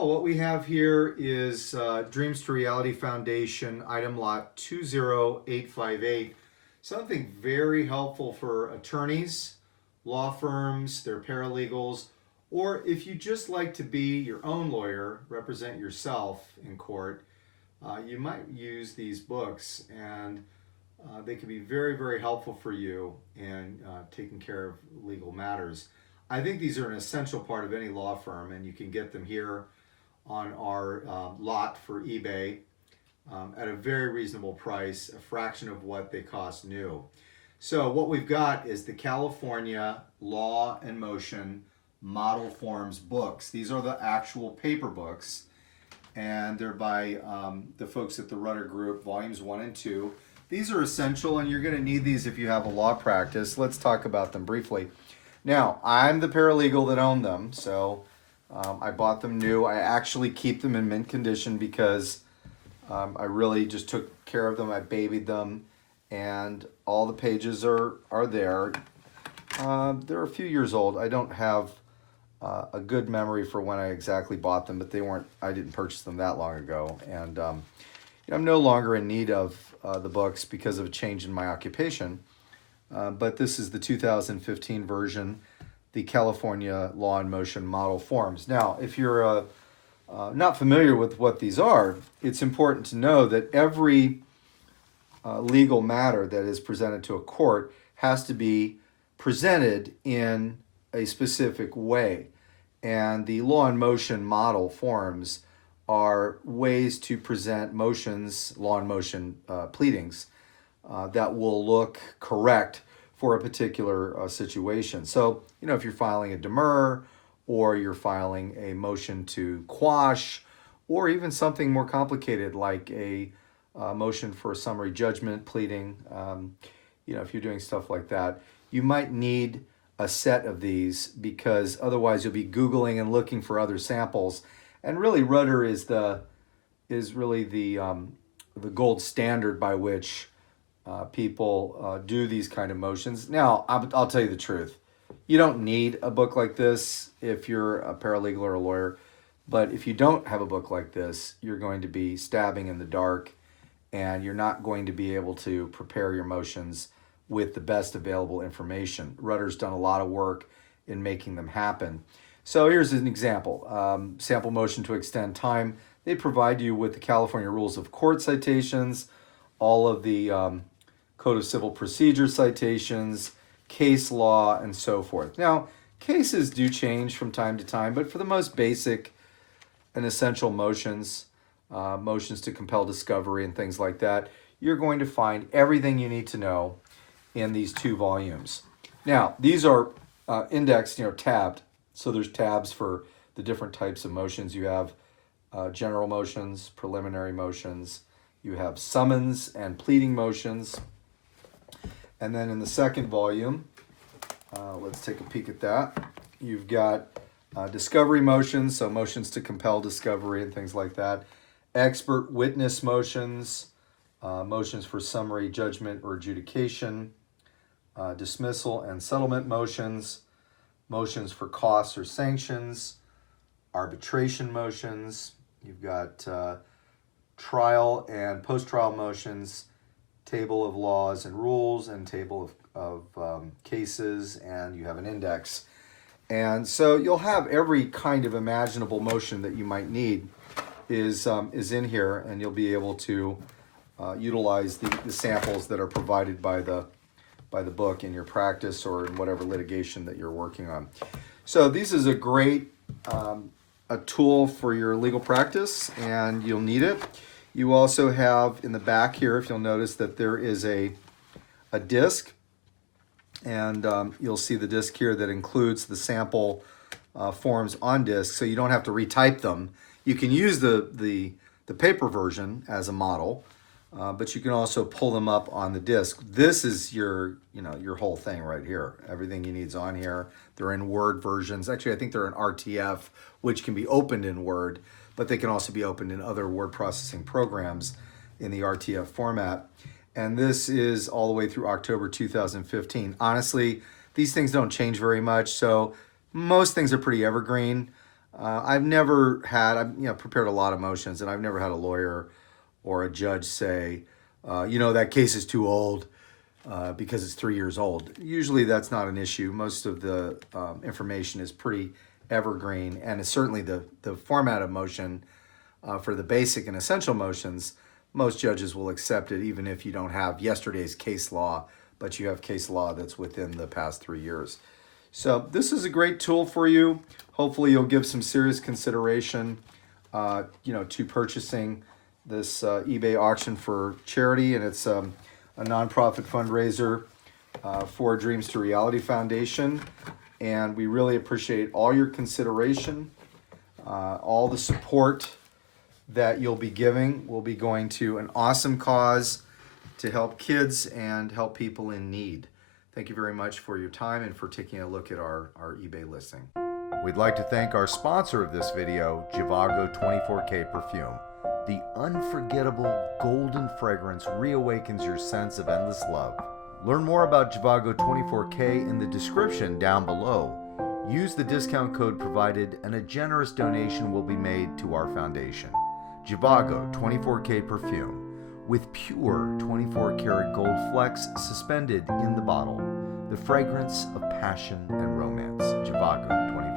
Oh, what we have here is Dreams to Reality Foundation, item lot 20858. Something very helpful for attorneys, law firms, their paralegals, or if you just like to be your own lawyer, represent yourself in court, you might use these books, and they can be very, very helpful for you in taking care of legal matters. I think these are an essential part of any law firm, and you can get them here on our lot for eBay at a very reasonable price, a fraction of what they cost new. So what we've got is the California Law and Motion Model Forms books. These are the actual paper books, and they're by the folks at the Rutter Group, volumes 1 and 2. These are essential, and you're going to need these if you have a law practice. Let's talk about them briefly. Now, I'm the paralegal that owned them, so I bought them new. I actually keep them in mint condition because I really just took care of them. I babied them, and all the pages are there. They're a few years old. I don't have a good memory for when I exactly bought them, but they weren't. I didn't purchase them that long ago, and I'm no longer in need of the books because of a change in my occupation. But this is the 2015 version, the California Law and Motion Model Forms. Now, if you're not familiar with what these are, it's important to know that every legal matter that is presented to a court has to be presented in a specific way. And the Law and Motion Model Forms are ways to present motions, law and motion pleadings, that will look correct for a particular situation. So, if you're filing a demur, or you're filing a motion to quash, or even something more complicated like a motion for a summary judgment pleading, if you're doing stuff like that, you might need a set of these because otherwise you'll be Googling and looking for other samples. And really, Rutter is really the gold standard by which people do these kind of motions. Now, I'll tell you the truth. You don't need a book like this if you're a paralegal or a lawyer. But if you don't have a book like this, you're going to be stabbing in the dark, and you're not going to be able to prepare your motions with the best available information. Rutter's done a lot of work in making them happen. So here's an example. Sample motion to extend time. They provide you with the California Rules of Court citations, all of the Code of Civil Procedure citations, case law, and so forth. Now, cases do change from time to time, but for the most basic and essential motions, motions to compel discovery and things like that, you're going to find everything you need to know in these 2 volumes. Now, these are indexed, tabbed. So there's tabs for the different types of motions. You have general motions, preliminary motions. You have summons and pleading motions. And then in the second volume, let's take a peek at that. You've got discovery motions, so motions to compel discovery and things like that. Expert witness motions, motions for summary judgment or adjudication, dismissal and settlement motions, motions for costs or sanctions, arbitration motions. You've got trial and post-trial motions, table of laws and rules, and table of cases, and you have an index. And so you'll have every kind of imaginable motion that you might need is in here, and you'll be able to utilize the samples that are provided by the book in your practice or in whatever litigation that you're working on. So this is a great a tool for your legal practice, and you'll need it. You also have in the back here, if you'll notice, that there is a disc, and you'll see the disc here that includes the sample forms on disc, so you don't have to retype them. You can use the paper version as a model, but you can also pull them up on the disc. This is your whole thing right here. Everything you need is on here. They're in Word versions. Actually, I think they're in RTF, which can be opened in Word, but they can also be opened in other word processing programs in the RTF format. And this is all the way through October 2015. Honestly, these things don't change very much, so most things are pretty evergreen. I've prepared a lot of motions, and I've never had a lawyer or a judge say, that case is too old because it's 3 years old. Usually that's not an issue. Most of the information is pretty evergreen, and it's certainly the format of motion for the basic and essential motions. Most judges will accept it even if you don't have yesterday's case law, but you have case law that's within the past 3 years. So this is a great tool for you. Hopefully you'll give some serious consideration, to purchasing this eBay auction for charity, and it's a nonprofit fundraiser for Dreams to Reality Foundation. And we really appreciate all your consideration, all the support that you'll be giving. Will be going to an awesome cause to help kids and help people in need. Thank you very much for your time and for taking a look at our eBay listing. We'd like to thank our sponsor of this video, Zhivago 24K Perfume. The unforgettable golden fragrance reawakens your sense of endless love. Learn more about Zhivago 24K in the description down below. Use the discount code provided and a generous donation will be made to our foundation. Zhivago 24K Perfume, with pure 24-karat gold flecks suspended in the bottle. The fragrance of passion and romance. Zhivago 24K.